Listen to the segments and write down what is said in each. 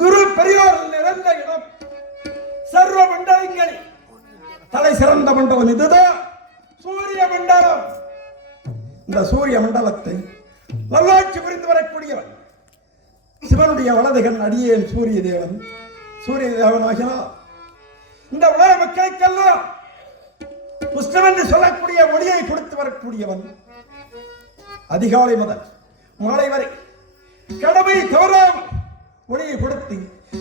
குரு பெரியோர் நிறைந்த இடம் சர்வ மண்டலங்களில் தலை சிறந்த மண்டலம் இதுதான் சூரிய மண்டலம். இந்த சூரிய மண்டலத்தை நல்லாட்சி புரிந்து வரக்கூடியவன் சிவனுடைய வலதுகன் அடியேன் சூரிய தேவன். சூரிய தேவனாகினால் இந்த உலக மக்களுக்கெல்லாம் புஷ்டம் என்று சொல்லக்கூடிய ஒளியை கொடுத்து வரக்கூடியவன். அதிகாலை முதல் மாலை வரை கடமை தவறாமல் ஒளியை கொடுத்து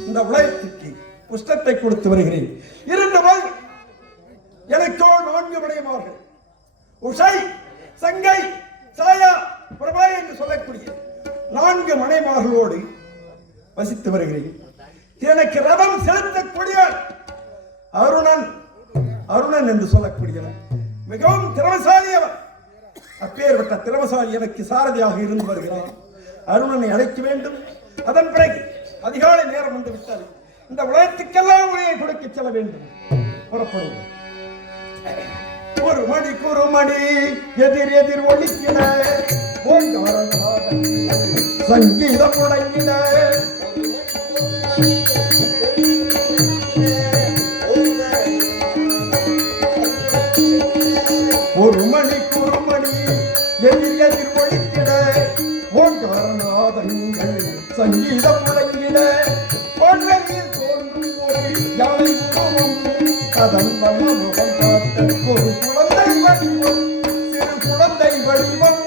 இந்த உலகத்திற்கு புஷ்டத்தை கொடுத்து வருகிறேன். இரண்டு போது எனக்கோ 4 மனைவிமார்கள் உஷை, சங்கை, சாயா, பிரபா என்று சொல்லக்கூடிய 4 மனைவிமார்களோடு வசித்து வருகிறேன். எனக்கு ரதம் செலுத்தக்கூடிய அருணன் என்று சொல்லக்கூடியவன் மிகவும் திறமசாலியவன். அப்பேற்பட்ட திறமசாலி எனக்கு சாரதியாக இருந்து வருகிறான். அருணனை அழைக்க வேண்டும். அதன் பிறகு அதிகாலை நேரம் வந்து விட்டால் இந்த உலகத்துக்கெல்லாம் ஒளியை கொடுக்க செல்ல வேண்டும். புறப்படுவோம். ஒரு மணி எதிர் எதிர் ஒழிக்கின சங்கீதம் முடங்கின ஒரு மணி எதிர் எதிர் ஒழிக்கின ஓங்காரநாதங்கள் சங்கீதம் முடங்கின பொன்னையில் தோன்றும் ஒரு யானை உருவம் அதன் வண்ணமுகம் காட்ட ஒரு குழந்தை வடிவம் சிறு குழந்தை வடிவம்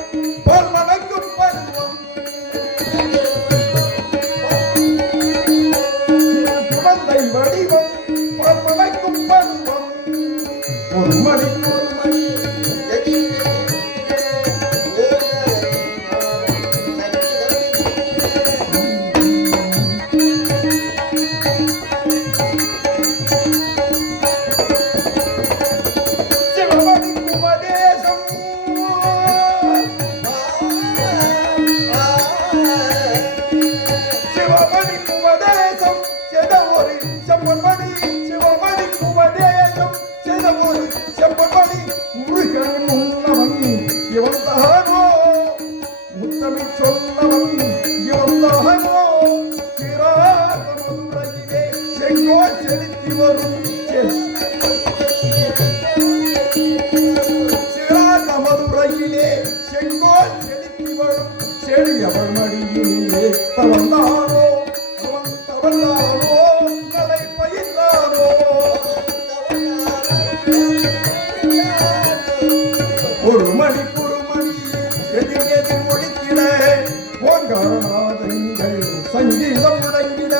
பொன்மனைக்கும் பருவம் சிறு குழந்தை வடிவம் பொன்மனைக்கும் பருவம் ஒரு மணிக்கு சங்கீதம் முடங்கின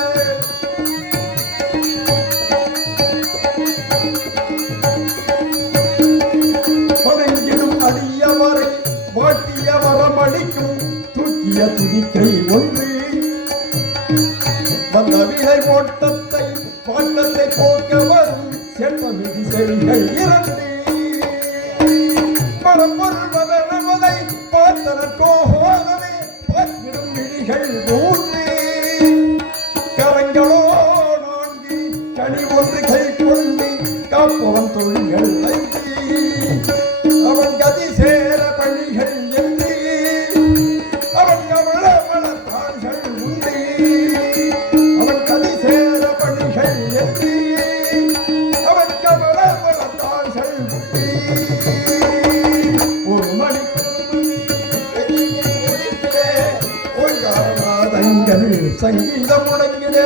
தொடங்கிடும் அடியவரை வாட்டிய வரமடிக்கும் தூக்கிய துதிக்கை ஒன்று வந்த விலை ஓட்டத்தை பாட்டத்தை போக்க வரும் செல்வமிகு செவிகள் 2 மனப்பொருள் வதனவதை பார்த்தனோகவே பார்த்திடும் விழிகள் 3 கரங்களோ 4 கனி ஒன்று கை கொண்டு காப்பவன் தொழில்கள் 5 சங்கீதம் முழங்கினே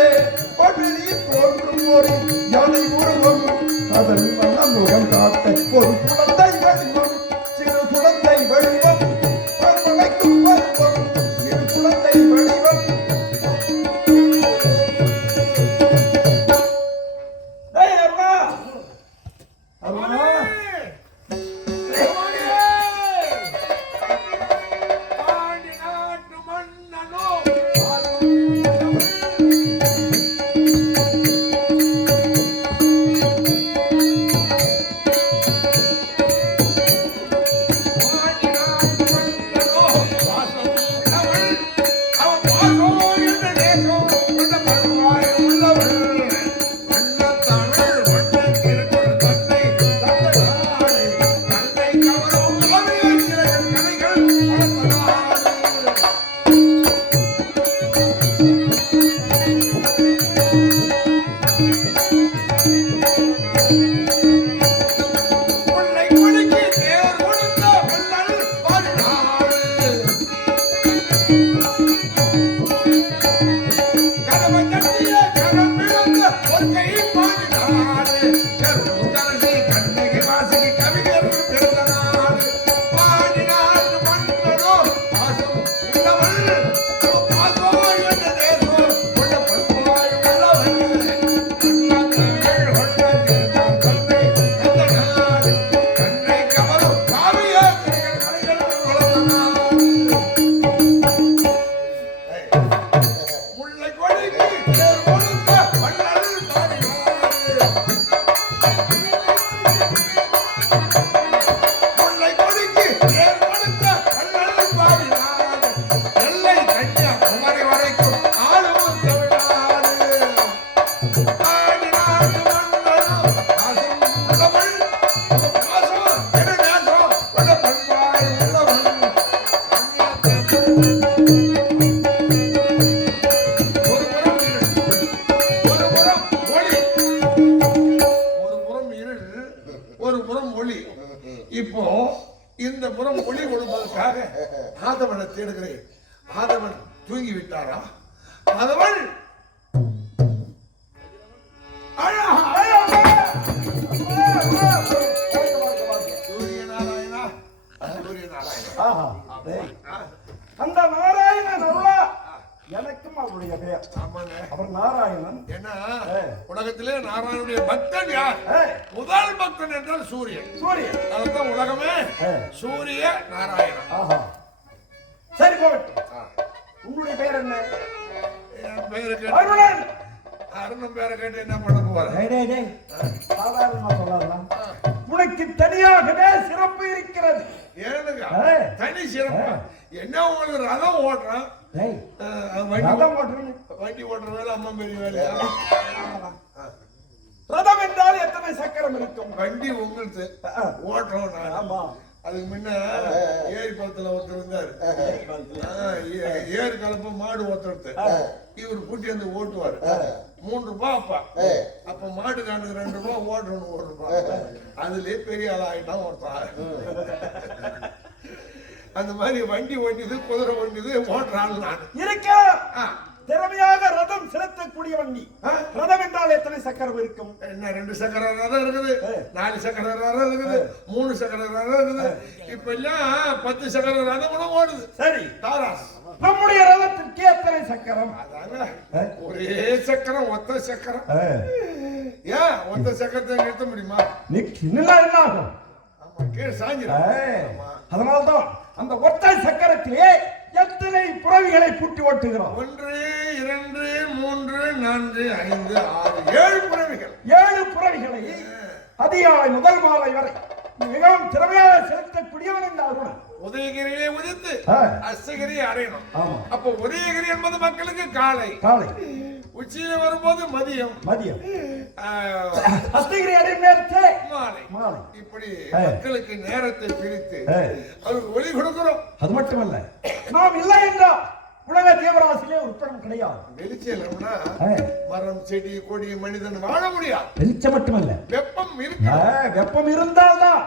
பழனி தோன்றும் ஒரு யானை உருவம் அதன் மனமுகம் காட்ட ஒரு குழந்தை வடிவம் சிறு குழந்தை வடிவம் பல்வளைக்கும் பருவம் சிறு குழந்தை வடிவம் இப்போ இந்த புறம் ஒளி கொடுப்பதற்காக ஆதவனை தேடுகிறேன். ஆதவன் தூங்கி விட்டாரா? ஆதவன் சூரியநாராயணா, சூரியநாராயணா, அந்த நாராயணன் அருளா எனக்கும் அவருடைய பெயர். அவர் நாராயணன். என்ன உலகத்திலே நாராயணனுடைய பக்தன் யார்? முதல் பக்தன் என்றால் சூரியன். சூரியன் அதுதான் உலகமே சூரிய நாராயணன். சரி போகட்டும். உங்களுடைய பெயர் என்ன? என் பெயருக்கு அருணன். அருணன் பேரை கேட்டு என்ன பண்ண போறேன்? சாதாரணமா சொல்லலாம். உனக்கு தனியாகவே சிறப்பு இருக்கிறது. ஏனுங்க தனி சிறப்பு? என்ன உங்களுக்கு ரதம் ஓட்டுறான், வண்டி ஓட்டுற வேலை அம்மா பெரிய வேலையா? ரதம் என்றால் எத்தனை சக்கரம் இருக்கும்? வண்டி உங்களுக்கு ஓட்டுறோம் நான். ஆமா, அதுக்கு முன்ன ஏரி குளத்துல ஒருத்தர் இருந்தாரு. ஏரி கலப்ப மாடு ஒருத்தர் இவர் கூட்டி வந்து ஓட்டுவாரு. 3 ரூபாய் அப்பா. அப்ப மாடு காணுக்கு 2 ரூபாய், ஓட்டுறோம் 1 ரூபாய். அதுலயே பெரிய ஆள் ஆயிட்டான் ஒருத்தன். அந்த மாதிரி வண்டி ஓட்டியது, குதிரை ஓட்டியது, ஓட்டுறாள் நான் இருக்க. திறமையாக ரதம் செலுத்தக்கூடிய வண்டி. ரதம் என்றால் எத்தனை சக்கரம் இருக்கும்? என்ன 2 சக்கர ரதம் இருக்குது, 4 சக்கர ரதம் இருக்குது, 3 சக்கர ரதம் இருக்குது. இப்ப எல்லாம் 10 சக்கர ரதம் கூட ஓடுது. சரி தாராஸ், நம்முடைய ரதத்திற்கு எத்தனை சக்கரம்? அதாங்க ஒரே சக்கரம், ஒத்த சக்கரம். ஏன் ஒத்த சக்கரத்தை நிறுத்த முடியுமா? என்ன ஆகும்? கீழ் சாஞ்சிடும். அதனால்தான் அந்த ஒற்றை சக்கரத்திலே எத்தனை புறவிகளை பூட்டி ஓட்டுகிறோம்? 1 2 3 4 5 6 7 புறவிகள். 7 புறவிகளை அதிகாலை முதல் மாலை வரை மிகவும் திறமையாக செலுத்தக்கூடியவன் இந்த அருணன். உதயகிரியிலே உதித்து அஸ்தகிரியை அடையணும். அப்போ உதயகிரி என்பது மக்களுக்கு காலை, காலை உச்சியில வரும்போது மதியம், மதியம் அஸ்தகிரி அடையும் நேரத்தை மாலை, மாலை. இப்படி மக்களுக்கு நேரத்தை பிரித்து அவருக்கு ஒளி கொடுக்கிறோம். அது மட்டுமல்ல, நாம் இல்லை என்றால் உலக தேவராசிலே உற்படம் கிடையாது. வெளிச்சம் இல்லைன்னா மரம் செடி கொடி மனிதன் வாழ முடியாது. வெளிச்சம் மட்டுமல்ல, வெப்பம் இருக்கு. வெப்பம் இருந்தால்தான்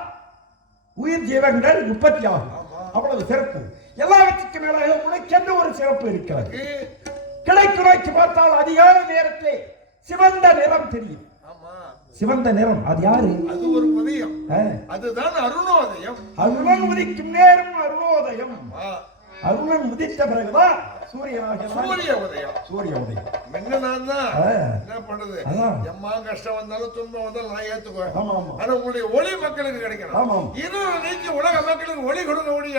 உயிர் ஜீவன்கள் உற்பத்தி ஆகும். அவ்வளவு சிறப்பு. எல்லாவற்றுக்கும் மேலாக உனக்கென்று ஒரு சிறப்பு இருக்கிறது. கிடைக்கு நோக்கி பார்த்தால் அதிகாலை நேரத்திலே சிவந்த நிறம் தெரியும். சிவந்த நிறம் அது யாரு? அது ஒரு உதயம். அதுதான் அருணோதயம். அருணன் உதிக்கும் நேரம் அருணோதயம். அருணன் உதித்த பிறகுதான் சூரிய உதயம். சூரிய உதயம். என்ன பண்றது? எம்மா கஷ்டம் வந்தாலும் துன்பம் வந்தாலும் நான் ஏத்துக்குவேன். ஆனா உங்களுடைய ஒளி மக்களுக்கு கிடைக்கணும். இருள் நீக்கி உலக மக்களுக்கு ஒளி கொடுக்க முடிய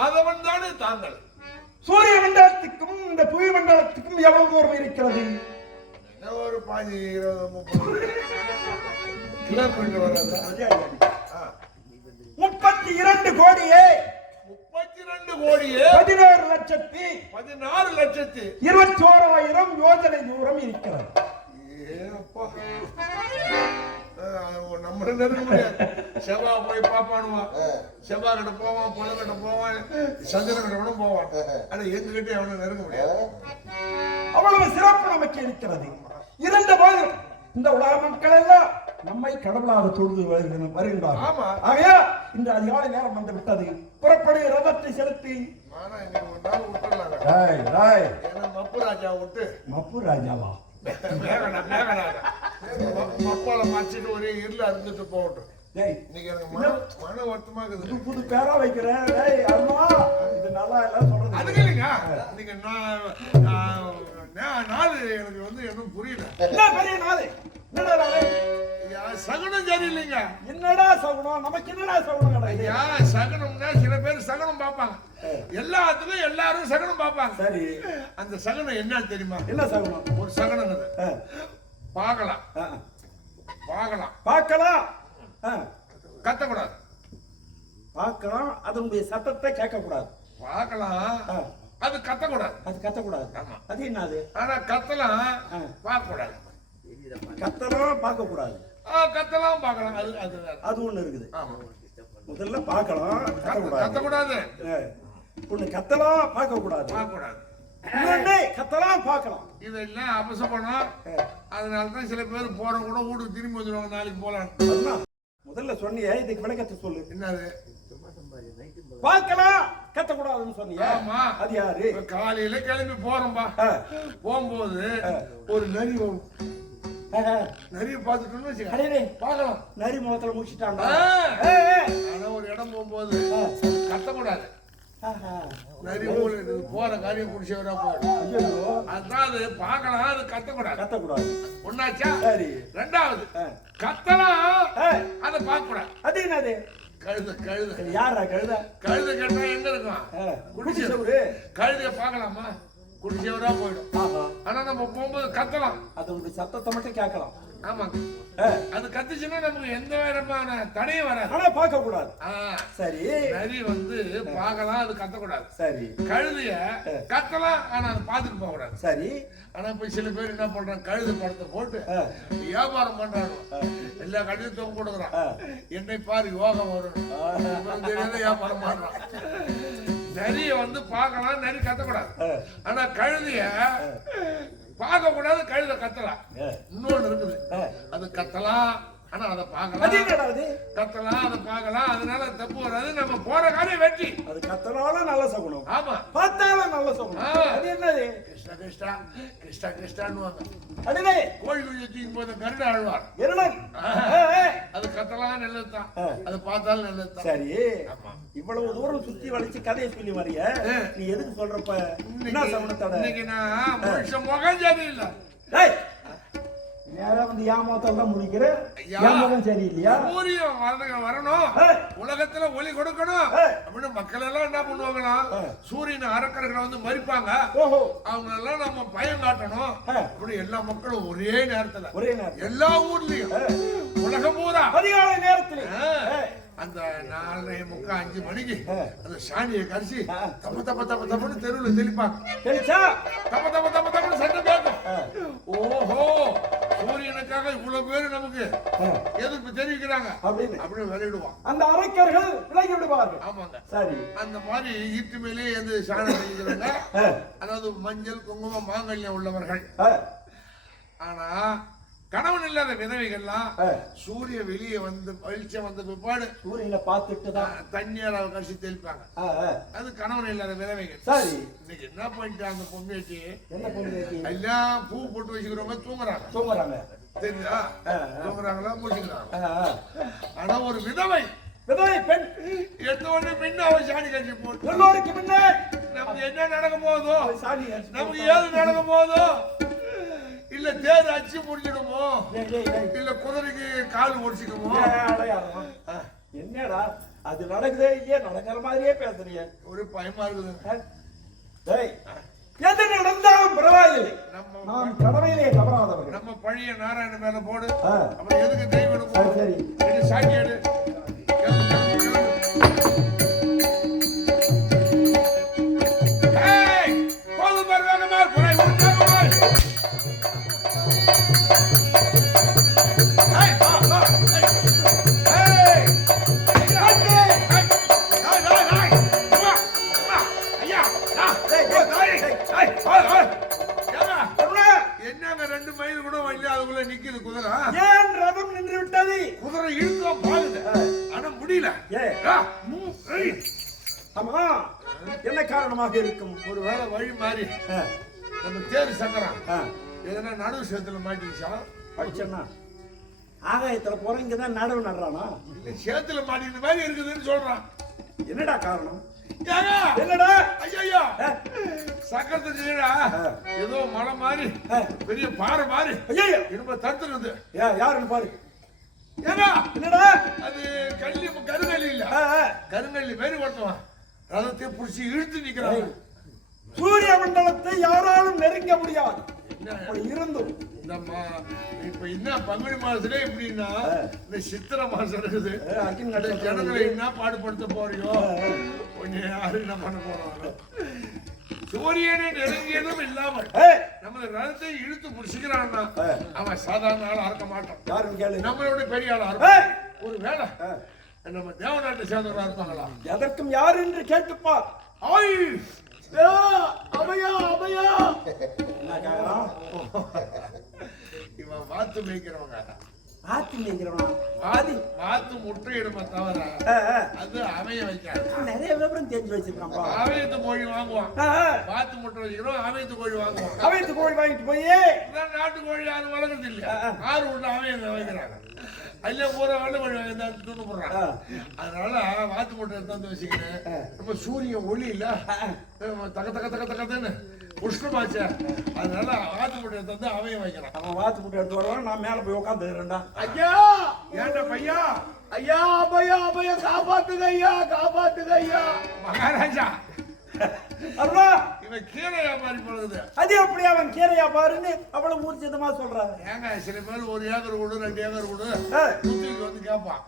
ஆதவன் தானே தாங்கள். சூரிய மண்டலத்துக்கும் இந்த புவி மண்டலத்துக்கும் எவ்வளவு தூரம் இருக்கிறது? ஒரு 15-20-30 கிலோமீட்டர் வர்றது. 32 கோடியே 16,21,000 யோஜனை தூரம் இருக்கிறது. நம்ம நெருங்க முடியாது. செவ்வா போய் பாப்பானுவா, செவ்வா கிட்ட போவான், பொண்ணு கிட்ட போவான், சந்திரன் கிட்ட போவான். ஆனா எங்க கிட்ட அவனை நெருங்க முடியாது. அவ்வளவு சிறப்பு நமக்கு இருக்கிறது. இருந்த போது இந்த உலக மக்கள் எல்லாம் நம்மை கடவுளாக தொழுது வருகின்றார். ஆகையா இந்த அதிகாலை நேரம் வந்து விட்டது. புறப்படு, ரதத்தை செலுத்தி. மப்பு ராஜா விட்டு. மப்பு ராஜாவா? மப்பால மாச்சிட்டு ஒரே இருள இருந்துட்டு போகட்டும். இன்னைக்கு எனக்கு மன வருத்தமா இருக்குது. புது பேரா வைக்கிறேன். இது நல்லா எல்லாம் சொல்றது. அதுக்கு இல்லைங்க, இன்னைக்கு நாலு எனக்கு வந்து எதுவும் புரியல. என்ன பெரிய நாளு? சகுனம் சரியில்லைங்க. என்னடா சகுனம்? நமக்கு என்னடா சகுனம்? ஐயா சகுனம்னா சில பேர் சகுனம் பார்ப்பாங்க. எல்லாத்துக்கும் எல்லாரும் சகுனம் பார்ப்பாங்க. சரி, அந்த சகுனம் என்னன்னு தெரியுமா? என்ன சகுனம்? ஒரு சகுனம் பார்க்கலாம், கத்தக்கூடாது. பார்க்கலாம், அதனுடைய சத்தத்தை கேட்கக்கூடாது. பார்க்கலாம், அது கத்தக்கூடாது. ஆமா, அது என்னது? ஆனா கத்தலாம், பார்க்க கூடாது. கத்தலாம், பார்க்க கூடாது. கத்தலாம், பார்க்கலாம். அது ஒண்ணு இருக்குது. முதல்ல பார்க்கலாம், கத்தக்கூடாது. ஒண்ணு கத்தலாம், பார்க்க கூடாது. கத்தலாம், பார்க்கலாம். இதெல்லாம் அபசப்படும். அதனாலதான் சில பேர் போற கூட வீட்டுக்கு திரும்பி வந்துடுவாங்க. நாளைக்கு போலாம். முதல்ல சொன்னியே, இதுக்கு விளக்கத்தை சொல்லு. என்னது? பார்க்கலாம், கத்தக்கூடாதுன்னு சொன்னியா? ஆமா. அது யாரு? காலையில கிளம்பி போறோம்பா. போகும்போது ஒரு நரி பார்த்துட்டோம்னு வச்சுக்க, பார்க்கலாம். நரி முகத்துல முடிச்சுட்டாங்க. ஆனா ஒரு இடம் போகும்போது கத்தக்கூடாது. நரி போற காரியம் குடிச்சவரா போயிடும். அதான் அது பார்க்கலாம், அது கத்தக்கூடாது. ஒன்னாச்சா? சரி. ரெண்டாவது கத்தலாம், அதை பார்க்க கூடாது. அது என்னது? கழுத. யாரா கழுத? கழுத கேட்டா எங்க இருக்கும்? குடிச்சவரு. கழுதைய பார்க்கலாமா? குடிச்சவரா போயிடும். ஆனா நம்ம போகும்போது கத்தலாம், அதோட சத்தத்தை மட்டும் கேட்கலாம். ஆமாங்க. அது கத்துச்சுன்னா நமக்கு எந்த விதமான தடையும் வராது. ஆனா பார்க்க கூடாது. சரி. நரி வந்து பார்க்கலாம், அது கத்தக்கூடாது. சரி. கழுதைய கத்தலாம், ஆனா அது பார்த்துட்டு போக கூடாது. சரி. ஆனா இப்ப சில பேர் என்ன பண்றாங்க, கழுது படத்தை போட்டு வியாபாரம் பண்றாங்க. எல்லா கழுதையும் தொங்க கொடுக்குறான். என்னை பாரு யோகம் வரும் தெரியாத வியாபாரம் பண்றான். நரிய வந்து பார்க்கலாம், நரி கத்தக்கூடாது. ஆனா கழுதைய பார்க்க கூடாது, கழுத கத்தலாம். இன்னொன்னு இருக்குது, அது கத்தலாம், ஆனா அதை பார்க்கலாம். கத்தலாம், அதை பார்க்கலாம். அதனால தப்பு வராது. நம்ம போற காரியம் வெற்றி. அது கத்தனாலும் நல்ல சகுனம். ஆமா, பார்த்தாலும் நல்ல சகுனம். அது என்னது? கிருஷ்ணா கிருஷ்ணான்னுவாங்க. அடடே, கோழி குஞ்சு போது கருட ஆழ்வார். அது கத்தலாம் நல்லதுதான், அது பார்த்தாலும் நல்லதுதான். சரி. இவ்வளவு தூரம் சுத்தி வளைச்சு கதையை சொல்லி வரைய நீ எதுக்கு சொல்றப்ப என்ன சகுனத்தோட? இன்னைக்கு நான் மனுஷன் முகம் சரி இல்ல. நேரா வந்து ஏமாத்தம் தான் முடிக்கிற. ஏமாத்தம் சரி இல்லையா? சூரியன் வரணும், உலகத்துல ஒளி கொடுக்கணும் அப்படின்னு மக்கள் எல்லாம் என்ன பண்ணுவாங்கன்னா, சூரியன் அரக்கர்களை வந்து மறிப்பாங்க. அவங்க எல்லாம் நம்ம பயம் காட்டணும் அப்படி எல்லா மக்களும் ஒரே நேரத்துல எல்லா ஊர்லயும் உலகம் பூரா அதிகாலை நேரத்துல அந்த 4:45 மணிக்கு அந்த சாணியை கரிசி தப்ப தப்ப தப்ப தப்புன்னு தெருவில் தெளிப்பாங்க. தப்ப தப்ப தப்ப தப்புன்னு சட்டம் கேட்கும். ஓஹோ, சூரியனுக்காக இவ்வளவு பேரு நமக்கு எதிர்ப்பு தெரிவிக்கிறாங்க அப்படின்னு விளையிடுவான். அந்த அரக்கர்கள் விலகி விடுவார்கள். ஆமாங்க. சரி. அந்த மாதிரி ஈட்டு மேலே எந்த சாணம் செய்கிறாங்க, அதாவது மஞ்சள் குங்குமம் மாங்கல்யம் உள்ளவர்கள். ஆனா கணவன் இல்லாத விதவைகள்லாம் சூரிய வெளியே வந்து வெளிச்சம் வந்த பிற்பாடு சூரியனை பார்த்துட்டு தான் தண்ணீர் கழிச்சு தெளிப்பாங்க. அது கணவன் இல்லாத விதவைகள். சரி, இன்னைக்கு என்ன பண்ணிட்டு அந்த பொண்ணேட்டி என்ன பொண்ணு எல்லாம் பூ போட்டு வச்சுக்கிறவங்க தூங்குறாங்க. தெரியுதா? தூங்குறாங்களா முடிச்சுக்கிறாங்க. ஆனா ஒரு விதவை பெண் எடுத்த உடனே பின்ன அவன் சாணி கட்சி போட்டு எல்லோருக்கு முன்னே நமக்கு என்ன நடக்க போதோ, சாணி நமக்கு ஏது நடக்க போதோ, இல்ல தேர் அச்சு முடிஞ்சிடுமோ, இல்ல குதிரைக்கு கால் ஒடிச்சுக்குமோ. என்னடா அது நடக்குதே இல்லையே, நடக்கிற மாதிரியே பேசுறீங்க. ஒரு பயமா இருக்குது. எது நடந்தாலும் பரவாயில்லை, நாம் கடமையிலே தவறாதவர்கள். நம்ம பழைய நாராயண மேல போடு. அப்புறம் எதுக்கு தெய்வம்? சரி, சாட்சி எடு. என்னங்க 2 மைல் கூட வரல, அதுக்குள்ள நிக்குது குதிரை. ஏன் ரதம் நின்று விட்டது? குதிரை இழுக்க பாருங்க, ஆனா முடியல. ஆமா, என்ன காரணமாக இருக்கும்? ஒரு வேளை வழி மாறி நம்ம தேர் சக்கரம் எதனா நடுவு சேத்துல மாட்டிச்சா படிச்சா ஆகாயத்துல போறீங்கதான் நடவு நடுறானா? இல்ல சேத்துல மாட்டின மாதிரி இருக்குதுன்னு சொல்றான். என்னடா காரணம்? என்னடா ஐயா சக்கரத்துக்கு கீழே ஏதோ மலை மாதிரி பெரிய பாறை மாதிரி இரும்ப தடுத்துருது. யாருன்னு பாரு. ஏன்னா என்னடா அது கருங்கல்லி இல்ல, கருங்கல்லி மாரி ஒருத்தவன் ரதத்தை புடிச்சு இழுத்து நிக்கிறாங்க. சூரிய மண்டலத்தை யாராலும் நெருங்க முடியாது. இருந்தும் இப்ப என்ன பங்குனி மாசத்துல எப்படின்னா இந்த சித்திரை மாசம் இருக்குது, ஜனங்களை என்ன பாடுபடுத்த போறியோ யாரு என்ன பண்ண போறோம். சூரியனை நெருங்கியதும் இல்லாமல் நம்ம ரதத்தை இழுத்து புடிச்சுக்கிறான்னா அவன் சாதாரண ஆளா இருக்க மாட்டான். நம்மளோட பெரிய ஆளா இருக்கும். ஒரு வேளை நம்ம தேவநாட்டை சேர்ந்தவர்களா இருப்பாங்களா? எதற்கும் யார் என்று கேட்டுப்பார். அபயா அபயா இவன் வாத்து மேய்க்கிறவங்க. ஆத்து மேய்க்கிறவனா? வாத்து முட்டையிடுமா தவிர அது அமைய வைக்காது. நிறைய விவரம் தெரிஞ்சு வச்சிருக்கான். ஆவயத்து கோழி வாங்குவான், வாத்து முட்டை வச்சுக்கிறோம். ஆவயத்து கோழி வாங்குவான். ஆவயத்து கோழி வாங்கிட்டு போய் நாட்டு கோழி யாரும் வளர்க்கறது இல்லையா? ஆறு விட்டு அமைய வைக்கிறாங்க. அதுல பூரா வெள்ளை கோழி வாங்கி துணு போடுறாங்க. அதனால வாத்து முட்டை எடுத்து வச்சுக்கிறேன். நம்ம சூரியன் ஒளி இல்ல, தக்க தக்க தக்க தக்கன்னு உஷ்ணமாச்ச, அதனால வாத்து முட்டை எடுத்து அமைய வைக்கிறான். அவன் வாத்து முட்டை எடுத்து வருவான், நான் மேல போய் உட்காந்துக்கிறேன்டா. ஐயா ஏன்டா பையா? ஐயா அபயா அபயா காப்பாத்துங்க ஐயா, காப்பாத்துங்க ஐயா. மகாராஜா இவன் கீரை வியாபாரி போடுது. அது எப்படி அவன் கீரை வியாபாரின்னு அவ்வளவு ஊர்ஜிதமா சொல்றாங்க? ஏங்க சில பேர் 1 ஏக்கர் கொடு 2 ஏக்கர் கொடு குத்திக்கு வந்து கேட்பான்.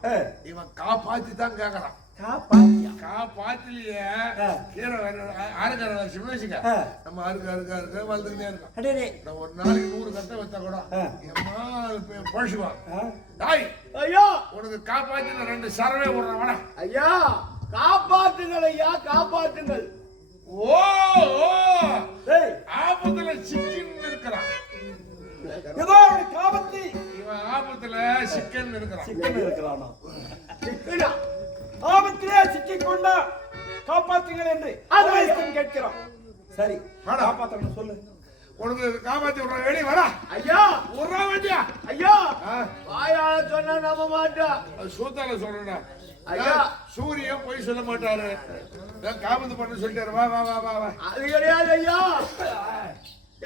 இவன் காப்பாத்தி தான் கேட்கறான். காப்பாத்திலேயே கீரை அறுக்கிற வருஷம் வச்சுக்க, நம்ம அறுக்க வளர்ந்துக்கிட்டே இருக்கோம். ஒரு நாளைக்கு 100 கட்டை வச்சா கூட பழசுவான். ஐயா உனக்கு காப்பாத்தி 2 சரவே விடுறான். ஐயா காப்பாத்துங்கள் ஐயா, காப்பாத்துங்கள். ஓ ஆபத்துல சிக்கன் இருக்கிறான். ஏதோ காபத்தி இவன் ஆபத்துல சிக்கன் இருக்கிறானா? சிக்கனா ஆபத்திலே சிக்கிக் கொண்டா காப்பாற்றுங்கள் என்று கேட்கிறான். சரி காப்பாற்றணும் சொல்லு. உனக்கு காப்பாத்தி விடுற வெளியே வரா. ஐயா விடுறா வேண்டியா? ஐயா வாயால சொன்னா நம்ப மாட்டா, சூத்தால சொல்றா. ஐயா சூரியன் போய் சொல்ல மாட்டாரு, காபத்து பண்ண சொல்லிட்டாரு. வா வா வா வா வா. அது கிடையாது ஐயா,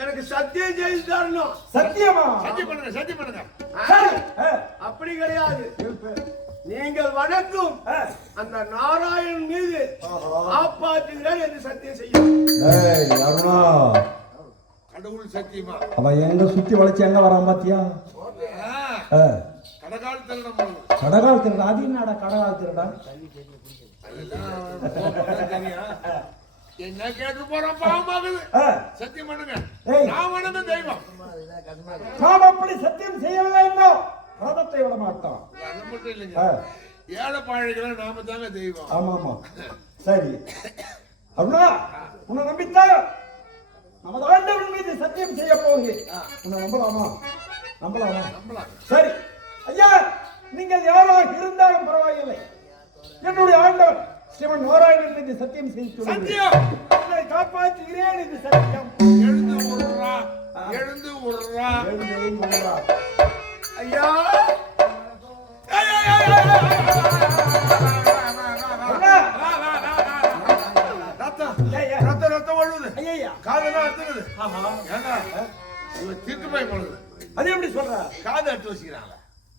எனக்கு சத்தியம் செய்து தரணும். சத்தியமா? சத்தியம் பண்ணுங்க, சத்தியம் பண்ணுங்க. அப்படி கிடையாது. நீங்கள் வணங்கும் அந்த நாராயணன் மீது காப்பாற்றுகிறார் என்று சத்தியம் செய்யும். கடவுள் சத்தியமா? அவன் எங்க சுத்தி வளைச்சு எங்க வரான் பாத்தியா? கடகால் திருடா. கடகால் திருடா? அது என்னடா கடகால் திருடா? என்ன கேட்டு போறான் பாவமாகுது. சத்தியம் பண்ணுங்க, நான் வணங்கும் தெய்வம். நாம் அப்படி சத்தியம் செய்யவில்லை என்றோ ரதத்தை விட மாட்டான். அது மட்டும் இல்லைங்க, ஏழை பாழைகளை நாம தாங்க தெய்வம். ஆமா ஆமா சரி. அருணா உன்னை நம்பித்தான் நமது ஆண்டவன் மீது சத்தியம் செய்ய போகிறேன். உன்னை நம்பலாமா? நம்பலாம். சரி ஐயா, நீங்கள் யாராக இருந்தாலும் பரவாயில்லை, என்னுடைய ஆண்டவன் ஸ்ரீமன் நாராயணன் என்று சத்தியம் செய்து சத்தியம் உன்னை காப்பாற்றுகிறேன் என்று சத்தியம். எழுந்து விடுறா, எழுந்து விடுறா. ஐயா ரத்தம் ஒழுகுது, காதெல்லாம் அறுத்துக்குது. ஏங்க இவன் திருட்டு போய் போடுது. அது எப்படி சொல்ற? காதை எடுத்து வச்சுக்கிறாங்க.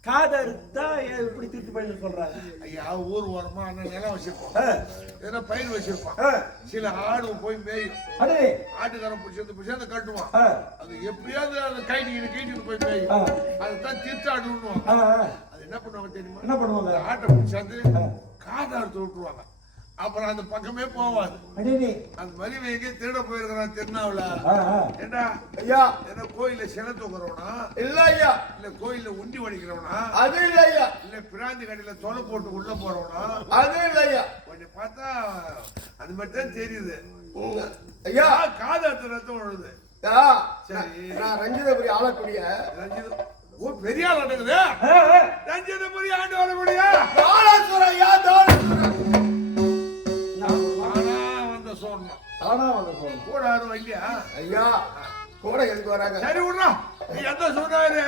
காதை அறுத்தா எப்படி திருட்டு போய் சொல்றாங்க? ஐயா ஊர் ஓரமா அண்ணன் நிலம் வச்சிருப்பான், ஏன்னா பயிர் வச்சிருப்பான். சில ஆடு போய் மேயும், ஆட்டுக்காரன் பிடிச்சி கட்டுவான். அது எப்படியாவது அந்த கைட்டு போய் மேயும். அதுதான் திருட்டாடுவாங்க. அது என்ன பண்ணுவாங்க தெரியுமா? என்ன பண்ணுவாங்க? ஆட்டை பிடிச்சாந்து காதை அறுத்து விட்டுருவாங்க. அப்புறம் அந்த பக்கமே போவாது. அந்த மலிவை எங்கே திருட போயிருக்கிறான் திருநாவுல. ஏண்டா ஐயா, என்ன கோயில சிலை தூக்குறவனா? இல்ல ஐயா. இல்ல கோயில உண்டி வடிக்கிறவனா? அது இல்ல ஐயா. இல்ல பிராந்தி கடையில தொலை போட்டு உள்ள போறவனா? அது இல்ல ஐயா. கொஞ்சம் பார்த்தா அது மட்டும் தான் தெரியுது. ஐயா காது அறுத்த ரத்தம் விழுது. சரி, நான் ரஞ்சிதபுரி ஆளக்கூடிய ஓ பெரிய ஆள் நடக்குது. ரஞ்சிதபுரி ஆண்டு வரக்கூடிய தாராசுர ஐயா, தாராசுர கூட யாரும் இல்லையா? ஐயா கூட எதுக்கு வராங்க? சரி விடுறா, நீ எந்த சொன்னாரு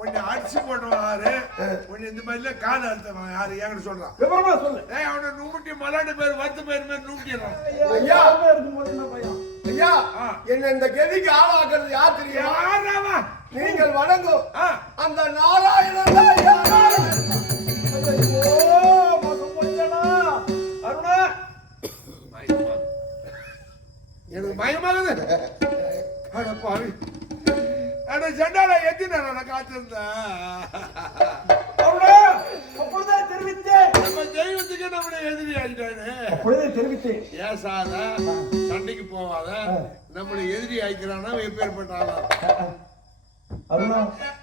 உன்னை அடிச்சு போடுவாரு, உன்னை இந்த மாதிரில காதை அறுத்தவன் யாரு என்கிட்ட சொல்றான். விவரமா சொல்லு. அவனை நூட்டி மலாண்டு பேர் வருத்த பேர் மாதிரி நூட்டிடுறான். ஐயா ஐயா, என்ன இந்த கெதிக்கு ஆளாக்குறது யார் தெரியுமா? நீங்கள் வணங்கும் அந்த நாராயணன் ஐயா. அருணா எனக்கு பயமாகுது. அட பாவி, அட சண்டால எத்தினா நான் காத்திருந்தேன். அப்பொழுதே தெரிவித்தேன், நம்ம தெய்வத்துக்கு நம்மளை எதிரி ஆகிட்டானு. அப்பொழுதே தெரிவித்தேன். ஏசாத, சண்டைக்கு போவாத, நம்மளை எதிரி ஆயிக்கிறானா எப்பேற்பட்டாலும். அருணா,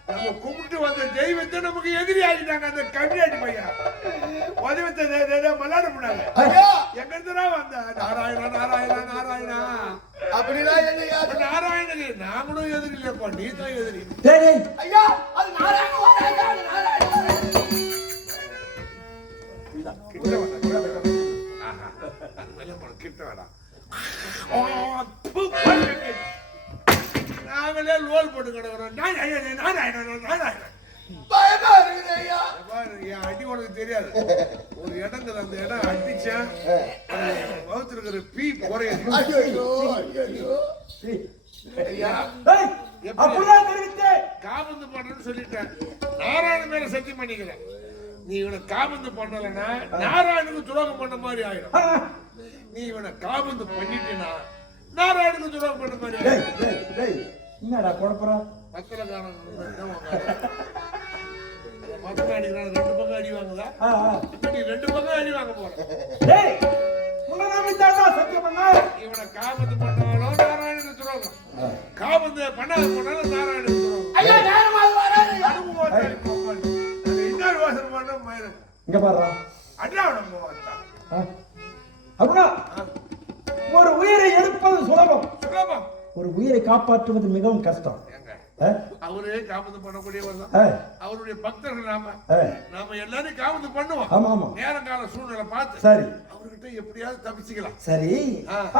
நம்ம கும்பிட்டு வந்த தெய்வத்தை நமக்கு எதிரி ஆகிட்டாங்க. அந்த கம்மியாடி பையன் உதவத்தை மல்லாட பண்ணாங்க. எங்க இருந்துடா வந்த நாராயணா நாராயணா நாராயணா அப்படின்னா என்னையா நாராயணக்கு நாமளும் எதிரி இல்லப்பா, நீ தான் எதிரி. ஐயா அது நாராயண கிட்ட வேடா. நாங்களே லோல் போட்டு கிடக்குறோம். அடி உனக்கு தெரியாது. ஒரு இடங்கள் அந்த இடம் அடிச்சேன் வகுத்திருக்கிற பீ குறையுது. காபந்து பண்றேன்னு சொல்லிட்டேன். நாராயண மேல சத்தியம் பண்ணிக்கிறேன். நீ இவனை காபந்து பண்ணலன்னா நாராயணுக்கு துரோகம் பண்ண மாதிரி ஆயிடும். நீ இவனை காபந்து பண்ணிட்டீன்னா நாராயணுக்கு துரோகம் பண்ண மாதிரி ஆயிடும். என்னடா குழப்பறா? பத்திரக்காரன் மத்தம் அடிக்கிறான், ரெண்டு பக்கம் அடி வாங்குதா? நீ ரெண்டு பக்கம் அடி வாங்க போற. இவனை காபந்து பண்ணாலும் நாராயணுக்கு துரோகம், காபந்து பண்ணாத போனாலும் நாராயணுக்கு துரோகம். இன்னொரு வாசல் பண்ண மயிரம் இங்க பாரு. அடியாவனம் போவான். அருணா, ஒரு உயிரை எடுப்பது சுலபம், சுலபம். ஒரு உயிரை காப்பாற்றுவது மிகவும் கஷ்டம். அவரே காபந்து பண்ணக்கூடியவர் தான். அவருடைய பக்தர்கள் நாம எல்லாரும் காபந்து பண்ணுவோம். ஆமா ஆமா, நேரங்கால சூழ்நிலை பார்த்து சரி அவர்கிட்ட எப்படியாவது தப்பிச்சுக்கலாம். சரி,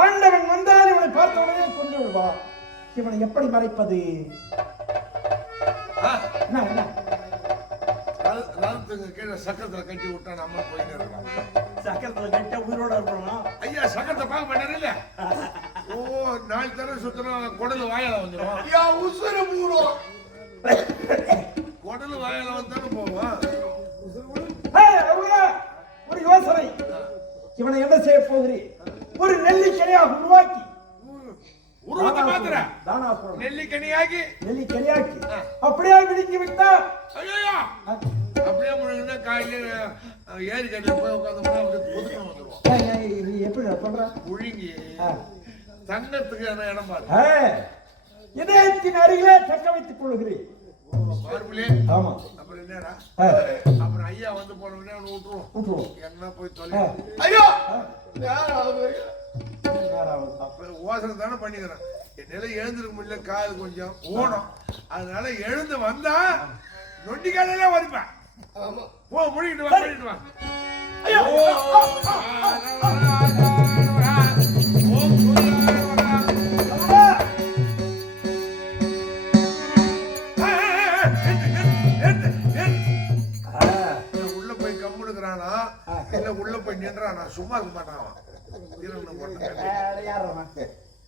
ஆண்டவன் வந்தால் இவனை பார்த்த உடனே கொண்டு விடுவா. இவனை எப்படி மறைப்பது? கீழே சக்கரத்துல கட்டி விட்டா நம்ம போயிட்டு இருக்கலாம். சக்கரத்துல கட்ட உயிரோட இருக்கலாம். ஐயா சக்கரத்தை பார்க்க மாட்டாரு இல்ல? ஓ, 4 தடவை சுத்தணும் குடல் வாயால வந்துடும். குடல் வாயால வந்தாலும் போவோம். ஒரு யோசனை, இவனை என்ன செய்ய போகிறேன்? ஒரு நெல்லிக்கனியாக உருவாக்கி நெல்லிக்கனியாக்கி அப்படியே விழுங்கி விட்டா. ஐயா அப்படியே முழுங்கினா காலையில ஏரி கட்டில போய் உட்காந்தோம்னா அப்படியே பொதுக்கம் வந்துருவோம். எப்படி சொல்ற? முழுங்கி தங்கத்துக்கு இடம் பாரு. இதயத்தின் அருகிலே தக்க வைத்துக் கொள்கிறேன். ஆமா, அப்புறம் என்னடா, அப்புறம் ஐயா வந்து போனோம்னா விட்டுருவோம். என்ன போய் தொலை. ஐயா ஓசனை தானே பண்ணிக்கிறேன். என்னால எழுந்திருக்க முடியல, காது கொஞ்சம் ஓடும். அதனால எழுந்து வந்தா நொண்டி காலையில வருப்பேன். ஆமா போ முடிக்கிட்டு வா, முடிக்கிட்டு வா. உள்ள போய் கம்முனுக்குறானா இல்ல உள்ள போய் நின்றானா? சும்மா இருக்க மாட்டான்.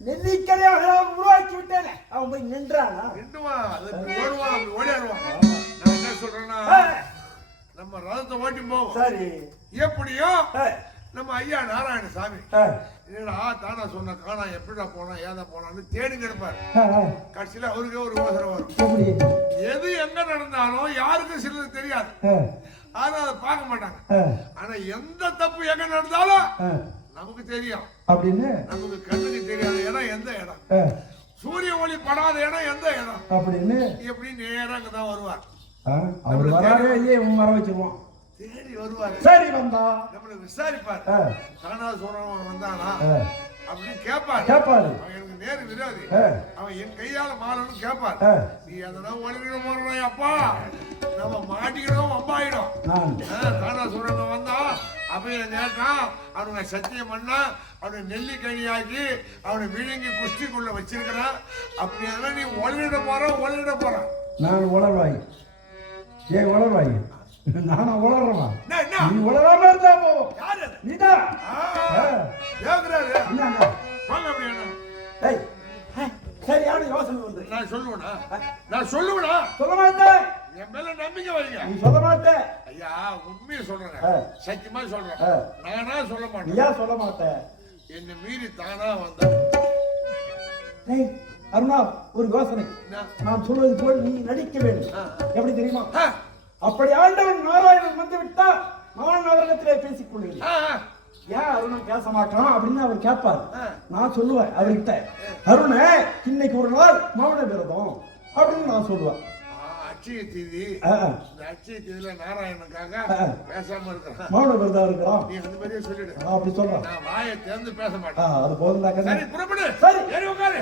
நெல்லிக்கரையாக உருவாக்கி விட்டேனே, அவன் போய் நின்றானா? நின்றுவான், ஓடுவான், அப்படி ஓடியாடுவான். நான் என்ன சொல்றேன்னா, நம்ம ரதத்தை ஓட்டி போவோம். சரி, எப்படியோ நம்ம ஐயா நாராயணசாமி என்னடா தானா சொன்ன காணா, எப்படிடா போனா ஏதா போனான்னு தேடி கிடப்பாரு. கடைசியில அவருக்கே ஒரு யோசனை வரும். எது எங்க நடந்தாலும் யாருக்கும் சிலது தெரியாது, ஆனா அதை பார்க்க மாட்டாங்க. ஆனா எந்த தப்பு எங்க நடந்தாலும் நமக்கு தெரியும். அப்படின்னு நமக்கு கண்ணுக்கு தெரியாத இடம் எந்த இடம், சூரிய ஒளி படாத இடம் எந்த இடம் அப்படின்னு எப்படி நேரம் அங்கதான் வருவார். தேடி வருவாரு. சரி, வந்தா நம்மளை விசாரிப்பாரு. தானா சொல்றவன் வந்தானா அப்படின்னு கேட்பாரு. அவன் எனக்கு நேரு விரோதி, அவன் என் கையால மாறணும்னு கேட்பாரு. நீ அதெல்லாம் ஒளிவிட போறோம் அப்பா, நம்ம மாட்டிக்கிறோம், வம்பாயிடும். தானா சொல்றவன் வந்தா அப்படின்னு கேட்டான். அவனுங்க சத்தியம் பண்ணா, அவனை நெல்லிக்கனியாக்கி அவனை விழுங்கி குஸ்திக்குள்ள வச்சிருக்கிறான். அப்படி அதெல்லாம் நீ ஒளிவிட போற. நான் உளவாய், ஏன் உளவாய்? நானா உளறவா? நீ உளராம இருந்தா போவோம். நீதான் சரியான யோசனை வந்து நான் சொல்லுவேனா? சொல்ல மாட்டேன். என் மேல நம்பிக்கை வைங்க. நீ சொல்ல மாட்டேன். ஐயா, உண்மையை சொல்றேன், சத்தியமா சொல்றேன். நானா சொல்ல மாட்டேன். நீயா சொல்ல மாட்டேன். என்ன மீறி தானா வந்த அருணா, ஒரு யோசனை. நான் சொல்வது போல் நீ நடிக்க வேண்டும். எப்படி தெரியுமா? அப்படி ஆண்டவன் நாராயணன் வந்து விட்டா நான் அவரிடத்திலே பேசிக் கொள்கிறேன். ஏன் அருணன் பேச மாட்டான் அப்படின்னு அவர் கேட்பார். நான் சொல்லுவேன் அவர்கிட்ட, அருண இன்னைக்கு ஒரு நாள் மௌன விரதம் அப்படின்னு நான் சொல்லுவேன். அட்சய தீதி, அட்சய தீதியில நாராயணனுக்காக பேசாம இருக்கிறான், மௌன விரதம் இருக்கிறான். நீ அந்த மாதிரியே சொல்லிடு. அப்படி சொல்றேன். நான் வாயை திறந்து பேச மாட்டேன். அது போதும். சரி, புறப்படு. சரி, ஏறி உட்காரு.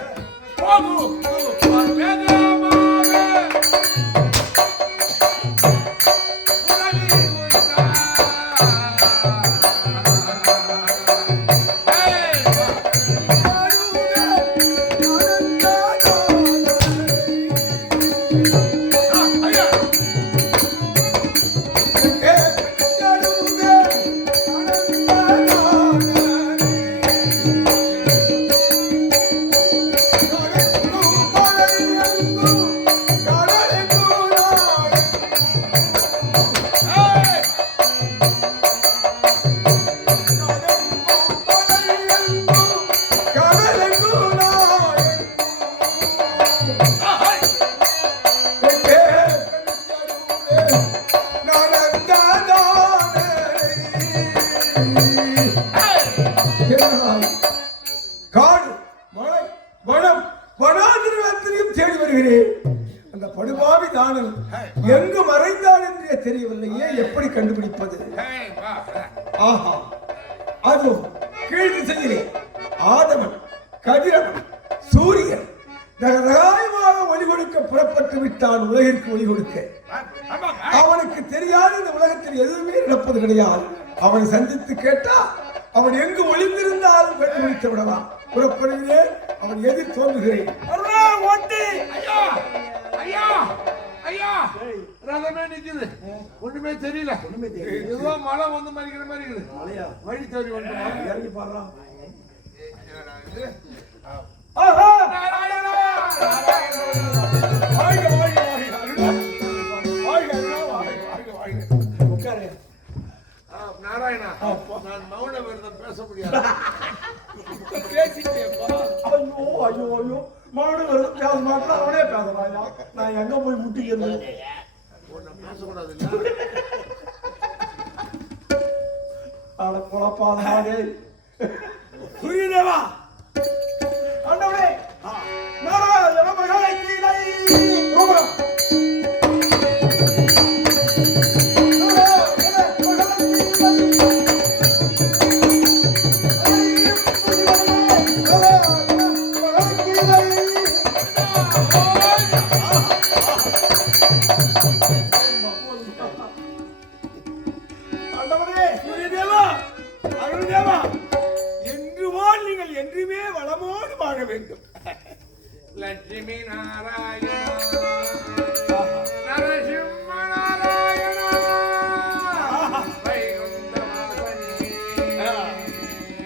எங்கு மறைந்தான் என்றே தெரியவில்லையே, எப்படி கண்டுபிடிப்பது? ஆஹா, அது கீழ் திசையிலே ஆதவன், கதிரவன், சூரியன் தகதகாயமாக ஒளி கொடுக்க புறப்பட்டு விட்டான். உலகிற்கு ஒளி கொடுக்க அவனுக்கு தெரியாது இந்த உலகத்தில் எதுவுமே நடப்பது கிடையாது. அவனை சந்தித்து கேட்டா அவன் எங்கு ஒளிந்திருந்தாலும் கண்டுபிடித்து விடலாம். புறப்படுகிறேன், அவன் எதிர் தோன்றுகிறேன். ஐயா, ரதமே நிக்குது, ஒண்ணுமே தெரியல. ஏதோ மழை வந்து மறிக்கிற மாதிரி இருக்குது. வழி தோறி வந்து இறங்கி பாடுறான். நாராயணா, நான் மௌன விரதம் பேச முடியாது. ஐயோ, மௌன விரதம் பேச மாட்டேன். அவனே பேசுறாயா? நான் எங்க போய் முட்டிக்கிறது? பேசக்கூடாது. அட குழப்பாதே சுயதேவா, ஆண்டவரே, நாராயண மகளை கீழே வேண்டும். லட்சுமி நாராயணா நரசிம்ம நாராயணா வைகுந்த வாசனே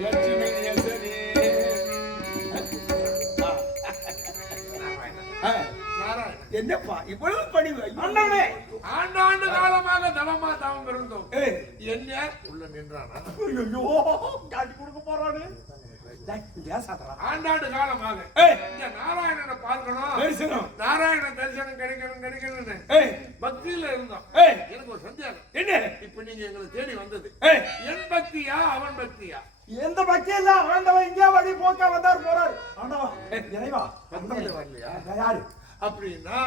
லட்சுமி நேசனே. நாராயண என்னப்பா இவ்வளவு பணிவு? அண்ணாவே ஆண்டாண்டு காலமாக தவமா தவம் இருந்தோம். ஏய், என்ன உள்ள நின்றானா? ஐயோ காட்டி கொடுக்க போறானே. பேசாதடா. ஆண்டாண்டு காலமாக ஏய், இந்த நாராயணனை பார்க்கணும், தரிசனம். நாராயண தரிசனம் கிடைக்கணும்னு ஏய், பக்தியில இருந்தோம். ஏய், எனக்கு ஒரு சந்தேகம். என்ன? இப்ப நீங்க எங்களை தேடி வந்தது ஏய், என் பக்தியா அவன் பக்தியா? எந்த பக்தியும் இல்ல. ஆண்டவன் இங்கே வழி போக்க வந்தார் போறார். ஆண்டவா இறைவா, பக்தியில வரலையா? யாரு? அப்படின்னா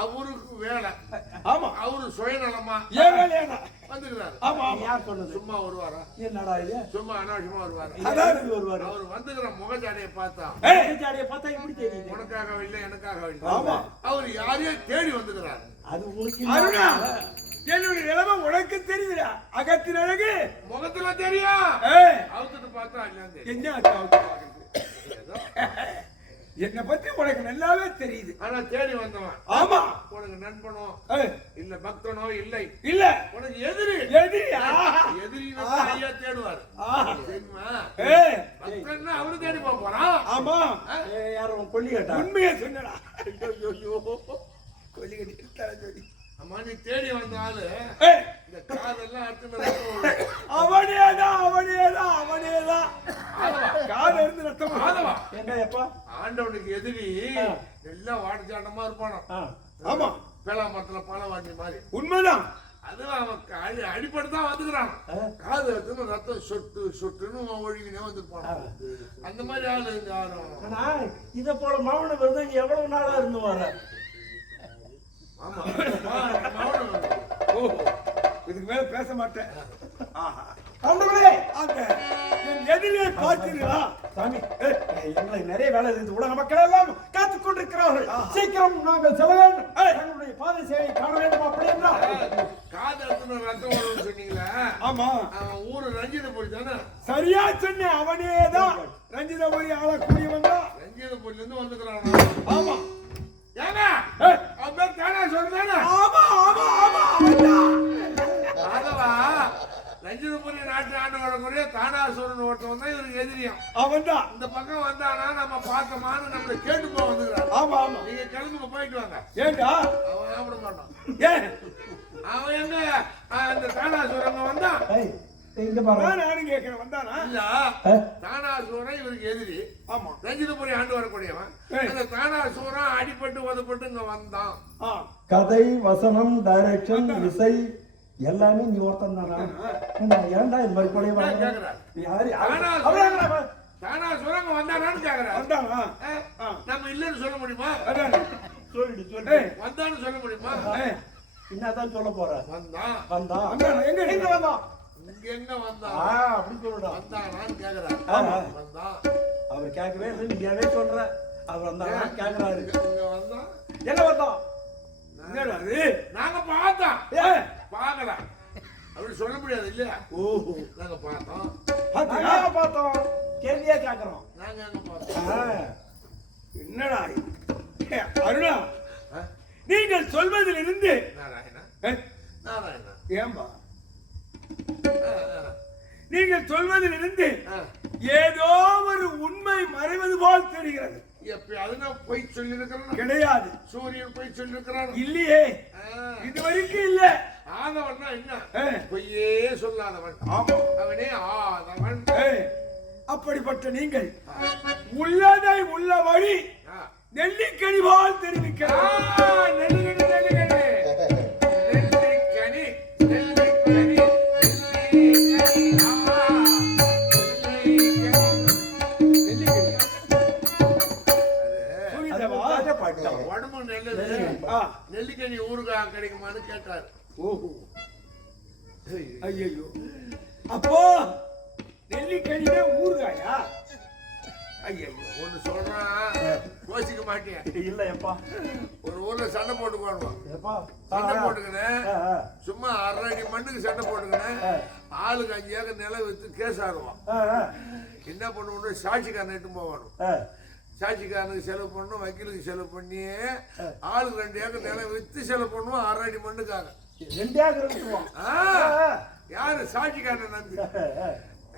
அவருக்கு வேலை, ஆமா, அவரு சுயநலமா ஏன் வேலையாடா? வந்துக்கிறாரு. ஆமா, யார் சொன்னது? சும்மா வருவாரா? என்னடா இது? சும்மா அனாவசியமா வருவாரு. அதான் வருவாரு. அவர் வந்துக்கிற முகஜாடையை பார்த்தா ஏய், ஜாடியை பார்த்தா இப்படி தெரியுது. உனக்காக இல்லை எனக்காக இல்லை. ஆமா. அவர் யாரையோ தேடி வந்துக்கிறாரு. அது உங்களுக்கு அருணா, என்னுடைய நிலைமை உனக்கு தெரியுதுடா. அகத்தின் அழகு முகத்துல தெரியும், ஏய், அவுத்துட்டு பார்த்தா இல்லன்னு தெரியும். என்ன அக்கா? என்னை பத்தி உனக்கு நல்லாவே தெரியுது. ஆனா தேடி வந்தவன் ஆமா, உனக்கு நண்பனோ ஏய், இல்ல பக்தனோ இல்லை, இல்ல உனக்கு எதிரி. எதிரியா? எதிரின்னு ஐயா தேடுவார் தெரியுமா? ஏய், பக்தன்னா அவரு தேடி போக போறான். ஆமா. ஏய், யாரும் கொல்லி கேட்டா? உண்மையை சொன்னடா. ஐயோ, கொல்லி கேட்டா சொல்லி. அம்மா நீ தேடி வந்த ஆளு ஏய், இந்த காதெல்லாம் அடுத்து அவனேதான் அவனேதான் அவனேதான். கால இருந்து ரத்தம் ஆதவா. என்ன எப்பா? ஆண்டவனுக்கு எதிரி எல்லாம் வாடிச்சாண்டமா இருப்பானோ. ஆமா, பேலாமரத்துல பழம் வாங்கி மாதிரி. உண்மைதான். அதுவும் அவன் அடிப்பட்டு தான் வந்துக்கிறான். காது எடுத்துன்னு ரத்தம் சொட்டு சொட்டுன்னு ஒழுங்கினே வந்துருப்பான். அந்த மாதிரி ஆளு இந்த யாரும். ஆனா இத போல மௌன விரதம் எவ்வளவு நாளா இருந்து வர? ஆமா மௌனம். ஓ, இதுக்கு மேல பேச மாட்டேன். ஆண்டவரே, அந்த என் எதிரியை பார்த்தீர்களா? சாமி, எங்களுக்கு நிறைய வேலை இருக்குது. உலக மக்கள் எல்லாம் காத்துக் கொண்டிருக்கிறார்கள். சீக்கிரம் நாங்கள் செல்ல வேண்டும். எங்களுடைய பாதை சேவை காண வேண்டும். அப்படி என்றால் காது எடுத்துன்னு ரத்தம் வரும்னு சொன்னீங்களே. ஆமா, அவன் ஊரு ரஞ்சிதபுரி தானே? சரியா சொன்ன. அவனேதான் ரஞ்சிதபுரி ஆளக்கூடியவன் தான். ரஞ்சிதபுரில இருந்து வந்துக்கிறான். ஆமா, ஏங்க அவன் பேர் தானா சொல்றானே? ஆமா ஆமா ஆமா அவன்தான். அதவா ரஞ்சிதபுரி நாட்டு ஆண்டவரக்குரிய தானாசுரன் ஒருத்தவன் தான் இவருக்கு எதிரியும். அவன்தான். இந்த பக்கம் வந்தானா நம்ம பார்த்தோமான்னு நம்மளை கேட்டு போக வந்துக்கிறான். ஆமா ஆமா. நீங்க கிளம்புங்க போயிட்டு வாங்க. ஏண்டா? அவன் சாப்பிட மாட்டான். ஏன்? அவன் எங்க அந்த தானாசுரங்க வந்தான். இங்க பாரு, நானும் கேட்கிறேன். வந்தானா? இல்ல, தானாசுரன் இவருக்கு எதிரி. ஆமா, ரஞ்சிதபுரி ஆண்டு வரக்கூடியவன். அந்த தானாசுரன் அடிபட்டு உதப்பட்டு இங்க வந்தான். கதை, வசனம், டைரக்ஷன், இசை எல்லாமே நீ ஒருத்தன் தானா? ஏன்டா இது மாதிரி பழைய தானாசுரங்க வந்தானான்னு கேக்குறாரு. வந்தானா? நம்ம இல்லன்னு சொல்ல முடியுமா? சொல்லு சொல்லு. வந்தான்னு சொல்ல முடியுமா? என்னதான் சொல்ல போற? வந்தான். வந்தா எங்க எங்க வந்தான்? இங்க எங்க வந்தான்? அப்படி சொல்லுடா. வந்தானான்னு கேக்குறாரு. வந்தான். அவர் கேட்கவே இல்லை, நீயாவே சொல்ற. அவர் வந்தானா கேக்குறாரு. இங்க வந்தான். என்ன வந்தான்? என்னடா அது? நாங்க பார்த்தோம். ஏய், பாக்கல அப்படி சொல்ல முடியாது இல்லையா? ஓஹோ, நாங்க பார்த்தோம். நாங்க பார்த்தோம். கேள்வியா கேக்குறோம். நாங்க எங்க பார்த்தோம்? என்னடா அருணா, நீங்கள் சொல்வதிலிருந்து நாராயணா ஏய், நாராயணா ஏம்பா நீங்கள் சொல்வதிலிருந்து ஆ. ஏதோ ஒரு உண்மை மறைவது போல் தெரிகிறது. எப்பயாவது நான் பொய் சொல்லியிருக்கிறேன்? கிடையாது. சூரியன் பொய் சொல்லியிருக்கிறான்? இல்லையே, இதுவரைக்கும் இல்ல. ஆதவன்னா என்ன? ஏய், பொய்யே சொல்லாதவன். ஆமா. அவனே ஆதவன். ஏய், அப்படிப்பட்ட நீங்கள் உள்ளதை உள்ளபடி ஆ. நெல்லிக்கனி போல் தெரிவிக்கிறார். நெல்லிக்கனி நெல்லிக்கனி நெல்லிக்கனி நெல்லிக்கனி உடம்பு நல்லது. நெல்லிக்கனி ஊறுகாய் கிடைக்குமான்னு கேட்டாரு. ஓஹோ, ஐயோ, அப்போ நெல்லிக்கனியே ஊறுகாயா? ஐயோ, ஒண்ணு சொல்றான், யோசிக்க மாட்டேன். இல்ல எப்பா, ஒரு ஊர்ல சண்டை போட்டுக்கோணுமா? எப்பா சண்டை போட்டுக்கினேன், சும்மா 1/2 அடி மண்ணுக்கு சண்டை போட்டுக்கினேன். ஆளுக்கு 5 ஏக்கர் நிலம் வித்து கேஸ் ஆடுவான். என்ன பண்ணுவோம்? சாட்சிக்காரன் இட்டு போவானும். சாட்சிக்காரனுக்கு செலவு பண்ணணும், வக்கீலுக்கு செலவு பண்ணி ஆளுக்கு 2 ஏக்கர் நிலம் வித்து செலவு பண்ணுவோம். 6 அடி மண்ணுக்காக 2 ஏக்கர் விட்டுருவான். யாரு சாட்சிக்காரனை நம்பி.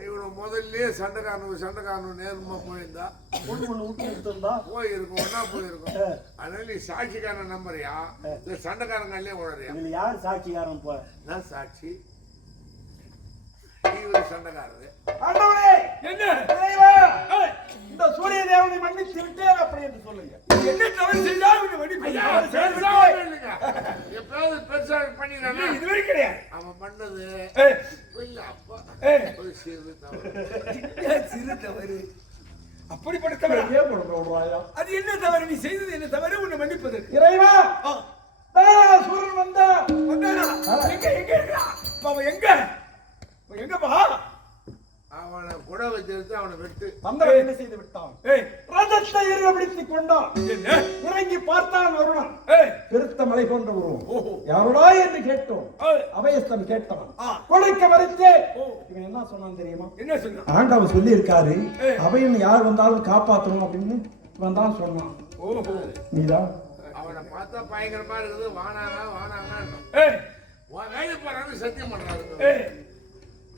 இவனை முதல்ல சண்டைக்காரனு நேர்மா போயிருந்தா ஒண்ணு விட்டு எடுத்திருந்தா போயிருக்கும், ஒன்னா போயிருக்கும். அதனால நீ சாட்சிக்காரன் நம்புறியா இல்ல சண்டைக்காரங்களே உழறியா? இதுல யார் சாட்சிக்காரன்? நான் சாட்சி, இவரு சண்டைக்காரரு. ஆண்டவரே, என்ன இறைவா, இந்த சூரிய தேவனை மன்னித்து விட்டேன் அப்படி என்று சொல்லுங்க. என்ன தவறு செய்தா இவனை மன்னிப்பு? ஐயா, பெருசாவே இல்லைங்க. எப்பயாவது பெருசா பண்ணிடுறானா? இது வரை கிடையாது. அவன் பண்ணது இல்ல அப்பா ஒரு சிறு தவறு. சிறு தவறு. அப்படிப்பட்ட தவறு ஏன் கொடுக்குறாயா? அது என்ன தவறு? நீ செய்தது என்ன தவறு? உன்னை மன்னிப்பதற்கு இறைவா, சூரியன் வந்தா வந்தானா? எங்க இருக்கான்? அவன் எங்கப்பா? அவனை கூட வச்சிருந்து அவனை வெட்டு. வந்தவன் என்ன செய்து விட்டான்? ஏய், ரதத்தை இறுகப்பிடித்துக் கொண்டான். என்ன? இறங்கி பார்த்தான் வருணன். ஏய், பெருத்த மலை போன்ற உருவம். ஓஹோ. யாரோடா என்று கேட்டோம். ஏய், அபயஸ்தன் கேட்டான். ஆ. கொலைக்க மறுத்தே. ஓ. இவன் என்ன சொன்னான் தெரியுமா? என்ன சொன்னான்? ஆண்டவன் சொல்லி இருக்காரு, ஏய். அபயன் யார் வந்தாலும் காப்பாற்றணும் அப்படின்னு இவன் தான் சொன்னான். ஓஹோ. நீதான் அவனை பார்த்தா பயங்கரமா இருக்குது. வானாங்க ஏய், உன் வேலை போறான்னு சத்தியம் பண்றாரு. ஏய்,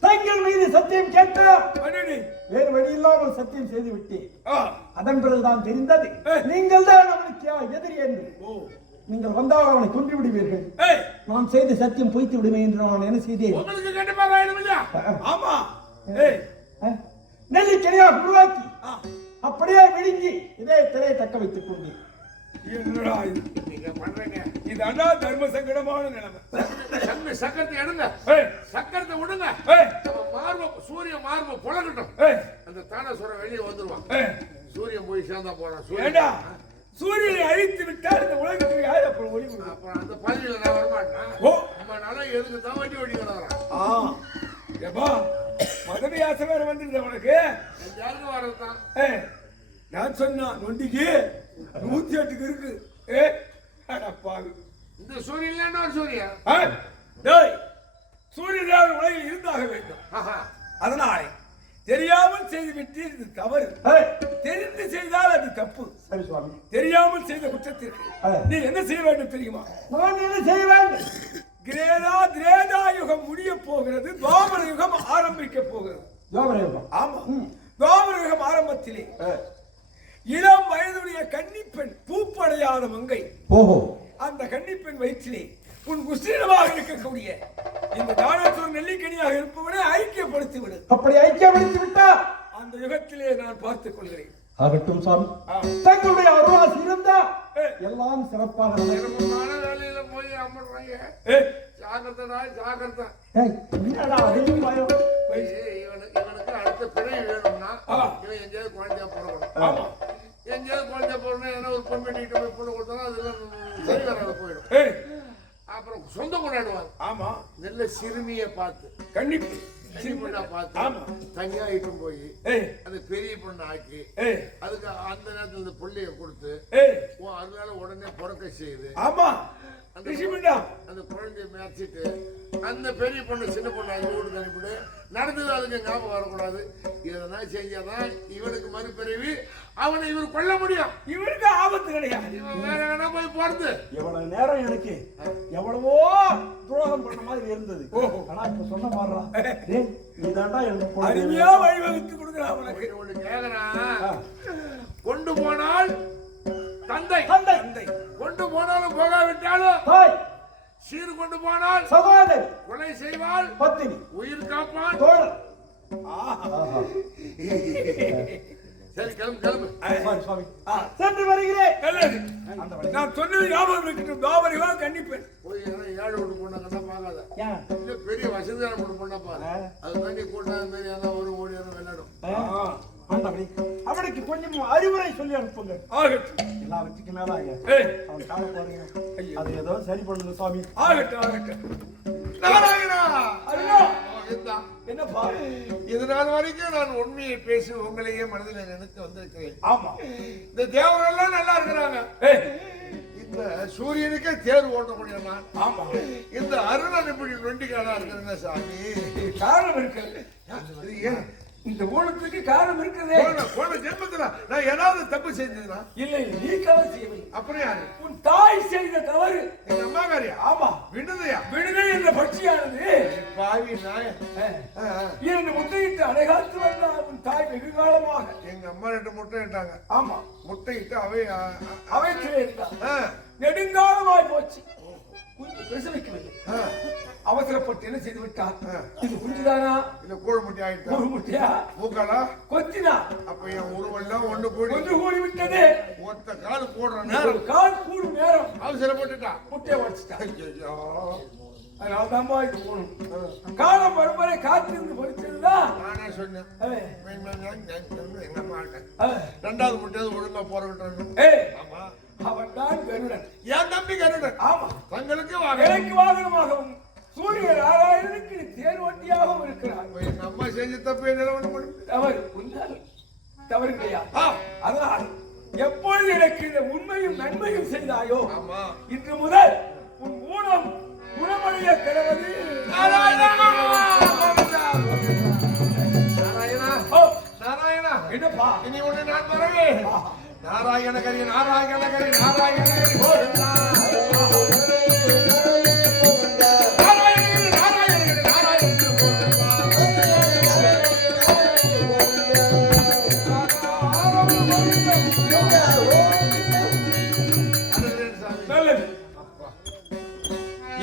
தங்கள் மீது சத்தியம் கேட்டா அடடே. வேறு வழி இல்லாமல் சத்தியம் செய்து விட்டேன். ஆ. அதன் பிறகுதான் தெரிந்தது ஏய். நீங்கள் தான் அவனுக்கு எதிரி என்று. ஓ. நீங்கள் வந்தால் அவனை கொன்று விடுவீர்கள். ஏய், நான் செய்த சத்தியம் பொய்த்து விடுவேன் என்று நான் என்ன செய்தேன்? உங்களுக்கு கண்டிப்பா வேணும் இல்லையா? ஆமா. ஏய், நெல்லிக்கனியாக உருவாக்கி ஆ. அப்படியே விழுங்கி இதே திரையை தக்க வைத்துக் கொண்டேன். என்னடா இது? நீங்க பண்றீங்க. இதாண்டா தர்ம சங்கடமான நிலைமை. சக்கரத்தை எடுங்க, ஏய், சக்கரத்தை விடுங்க. ஏய், நம்ம சூரியன் மார்ப புழங்கட்டும். ஏய், அந்த தானசுரம் வெளியே வந்துருவான். ஏய். சூரியன் போய் சேர்ந்தா போறான். ஏண்டா, சூரியனை அழித்து விட்டால் இந்த உலகத்துக்கு யார் அப்புறம் ஒளி கொடுக்கும்? அப்புறம் அந்த பதவியில நான் வரமாட்டேன். ஓ. நம்ம நல்லா எதுக்கு தான் வண்டி வரான். ஆ. ஏப்பா, பதவி ஆசை வேற வந்துருது உனக்கு. யாருக்கு வர்றதுதான்? ஏய், நான் சொன்னா நொண்டிக்கு 108க்கு இருக்கு. ஏய், அடப்பாவி. இந்த சூரியன்ல என்ன ஒரு சூரியன்? ஆ? டேய், சூரிய தேவன் உலகில் இருந்தாக வேண்டும். ஆஹா. அதனாலே தெரியாமல் செய்து விட்டு இது தவறு. ஏய், தெரிந்து செய்தால் அது தப்பு. சரி சுவாமி, தெரியாமல் செய்த குற்றத்திற்கு நீ என்ன செய்ய வேண்டும் தெரியுமா? நான் என்ன செய்வேன்? திரேதா யுகம் முடிய போகிறது, துவாபர யுகம் ஆரம்பிக்க போகிறது. யோகரேகம். ஆமா, துவாபர யுகம் ஆரம்பத்திலே இளம் வயதுடைய கன்னிப்பெண், பூப்படையாத மங்கை, ஓஹோ, அந்த கன்னிப்பெண் வயிற்றிலே உன் குஸ்தீனமாக இருக்கக்கூடிய இந்த தானத்தூர் நெல்லிக்கனியாக இருப்பவனை ஐக்கியப்படுத்தி விடு. அப்படி ஐக்கியப்படுத்தி விட்டா அந்த யுகத்திலே நான் பார்த்துக் கொள்கிறேன். ஆகட்டும் சாமி, தங்களுடைய அருளாசி இருந்தா எல்லாம் சிறப்பாக நடக்கும். சிரமமான வேலையில போய் அமர்றாங்க. ஏய், ஜாகிரதா ஜாகிரதா. ஏய், என்னடா அதிகம் பயம்? இவனுக்கு அடுத்த பிறகு வேணும்னா இவன் எங்கேயாவது குழந்தையா பிறக்கணும். ஆமா, எங்கேயாவது குழந்தையா பிறக்கணும். ஏன்னா ஒரு பொண்ணு நீட்டு போய் பொண்ணு கொடுத்தா அதெல்லாம் சரி வராது போயிடும். ஏய், அப்புறம் சொந்தம் கொண்டாடுவாங்க. ஆமா, நல்ல சிறுமியை பார்த்து, கன்னிப்பு சிறு பொண்ணா பார்த்து, ஆமா, தனியா இட்டும் போய் ஏய், அந்த பெரிய பொண்ணு ஆக்கி, ஏய், அதுக்கு அந்த நேரத்துல இந்த பிள்ளைய கொடுத்து, ஏய், அதனால உடனே பிறக்க செய்யுது. ஆமா, அந்த ரிஷிமண்டா, அந்த குழந்தைய மேய்ச்சிட்டு அந்த பெரிய பொண்ணு சின்ன பொண்ணு அங்கே வீட்டுக்கு அனுப்பிடு. நடந்தது அதுக்கு ஞாபகம் வரக்கூடாது. இதெல்லாம் செஞ்சாதான் இவனுக்கு மறுபிறவி அவனை இவர் கொல்ல முடியும். இவருக்கு ஆபத்து கிடையாது. இவன் வேற வேணா போய் போறது. எவ்வளவு நேரம் எனக்கு எவ்வளவோ துரோகம் பண்ண மாதிரி இருந்தது. ஆனா இப்ப சொன்ன மாறா, நீதாண்டா எனக்கு அருமையா வழிவகுத்து கொடுக்குறான் உனக்கு. ஒண்ணு கேக்குறான், கொண்டு போனால் தந்தை, தந்தை, கொண்டு போனாலும் போகாவிட்டாலும் தாய், சீர் கொண்டு போனால் சகோதரி, கொலை செய்வாள், பத்தினி, உயிர் காப்பான். தோழர். சரி, கிளம்பு. சாரி சுவாமி, சென்று வருகிறேன். நல்லது. அந்த வழி. நான் சொன்னது ஞாபகம் இருக்கட்டும். துவாபரிவா கன்னிப்பெண். போய் ஏழை வீட்டு பொண்ணாங்கன்னா பார்க்காத. ஏன்? இல்ல பெரிய வசதியான வீட்டு பொண்ணா பாரு. அது தண்ணி கூட்டாத மாதிரி ஏதாவது ஒரு ஓடி விளையாடும். ஆண்டவரே, அவனுக்கு கொஞ்சம் அறிவுரை சொல்லி அனுப்புங்க. ஆகட்டும். எல்லாவற்றுக்கும் மேல ஏய், அவன் காண போறீங்க. அது ஏதோ சரி பண்ணுங்க சுவாமி. ஆகட்டும், ஆகட்டும். நாராயணா, அருணா, இதுதான். என்னப்பா? இது நாள் வரைக்கும் நான் உண்மையை பேசி உங்களையே மனதில் நினைத்து வந்திருக்கிறேன். ஆமா, இந்த தேவரெல்லாம் நல்லா இருக்கிறாங்க. ஏய், இந்த சூரியனுக்கே தேர் ஓட்டக்கூடிய நான். ஆமா, இந்த அருணன் இப்படி நொண்டிக்காடா இருக்கிறேங்க சாமி. காரணம் இருக்கு. இது ஏன் இந்த ஊனத்துக்கு காரணம் இருக்குதே. போன ஜென்மத்துல நான் ஏதாவது தப்பு செஞ்சதுனா? இல்லை, நீ தவறு செய்யவில்லை. அப்புறம் யாரு? உன் தாய் செய்த தவறு. எங்க அம்மா காரியா? ஆமா. விடுதையா? விடுதை என்ற பட்சியானது பாவி நாய. இரண்டு முட்டையிட்டு அடைகாத்து வந்த உன் தாய் வெகு காலமாக. எங்க அம்மா 2 முட்டை இட்டாங்க. ஆமா. முட்டையிட்டு அவைத்திலே இருந்தா நெடுங்காலமாய் போச்சு. குஞ்சு பிரசவிக்கவில்லை. அவசரப்பட்டு என்ன செய்து விட்டார்? இது குஞ்சுதானா இல்ல கோழி முட்டை ஆயிட்டா? கோழி முட்டையா? மூக்காலா? கொத்தினா? அப்ப என் உருவெல்லாம் ஒன்று கூடி விட்டது. ஒத்த கால் போடுற நேரம், கால் கூடும் நேரம் அவசரப்பட்டுட்டா முட்டையை உடைச்சிட்டா. அதனால தான்பா இது போகணும். காலம் வரும்பரை காத்திருந்து பொறிச்சதுதான். நானே சொன்னேன் எங்க அம்மா 2வது முட்டையாவது ஒழுங்கா போற விட்டாங்க. ஆமா, அவன் தான் கருடன். என் தம்பி கருடன். ஆமா, தங்களுக்கு எனக்கு வாகனமாகவும் சூரிய நாராயணனுக்கு தேர்வட்டியாகவும் இருக்கிறார். எங்க அம்மா செஞ்ச தப்பு என்ன தவறு உண்டால் தவறு கிடையாது. அதனால் எப்பொழுது எனக்கு இந்த உண்மையும் நன்மையும் செய்தாயோ, இன்று முதல் உன் ஊனம் குணமடைய கிடவது. நாராயணா, நாராயணா, என்னப்பா இனி ஒன்று நான் வரவே. நாராயணகரி, நாராயணகரி, நாராயணகரி போடுங்க.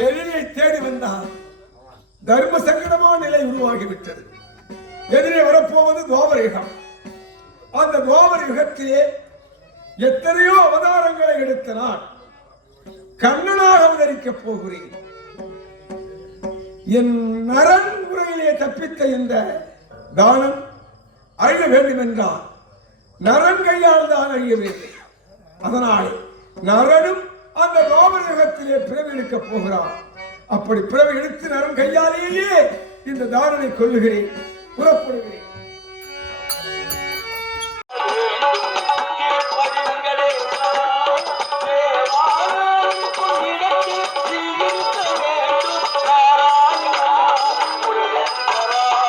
எதிரியை தேடி வந்தான். தர்ம சங்கடமான நிலை உருவாகிவிட்டது. எதிரே வரப்போவது துவாபர யுகம். அந்த துவாபர யுகத்திலே எத்தனையோ அவதாரங்களை எடுத்த நான் கண்ணனாக அவதரிக்கப் போகிறேன். என் நரன் முறையிலே தப்பித்த இந்த தானம் அழிய வேண்டும் என்றால் நரன் கையால் தான் அழிய வேண்டும். அதனால் நரனும் அந்த துவாபர யுகத்திலே பிறவி எடுக்கப் போகிறான். அப்படி பிறவி எடுத்து நரன் கையாலேயே இந்த தானனை கொல்லுகிறேன், புறப்படுகிறேன்.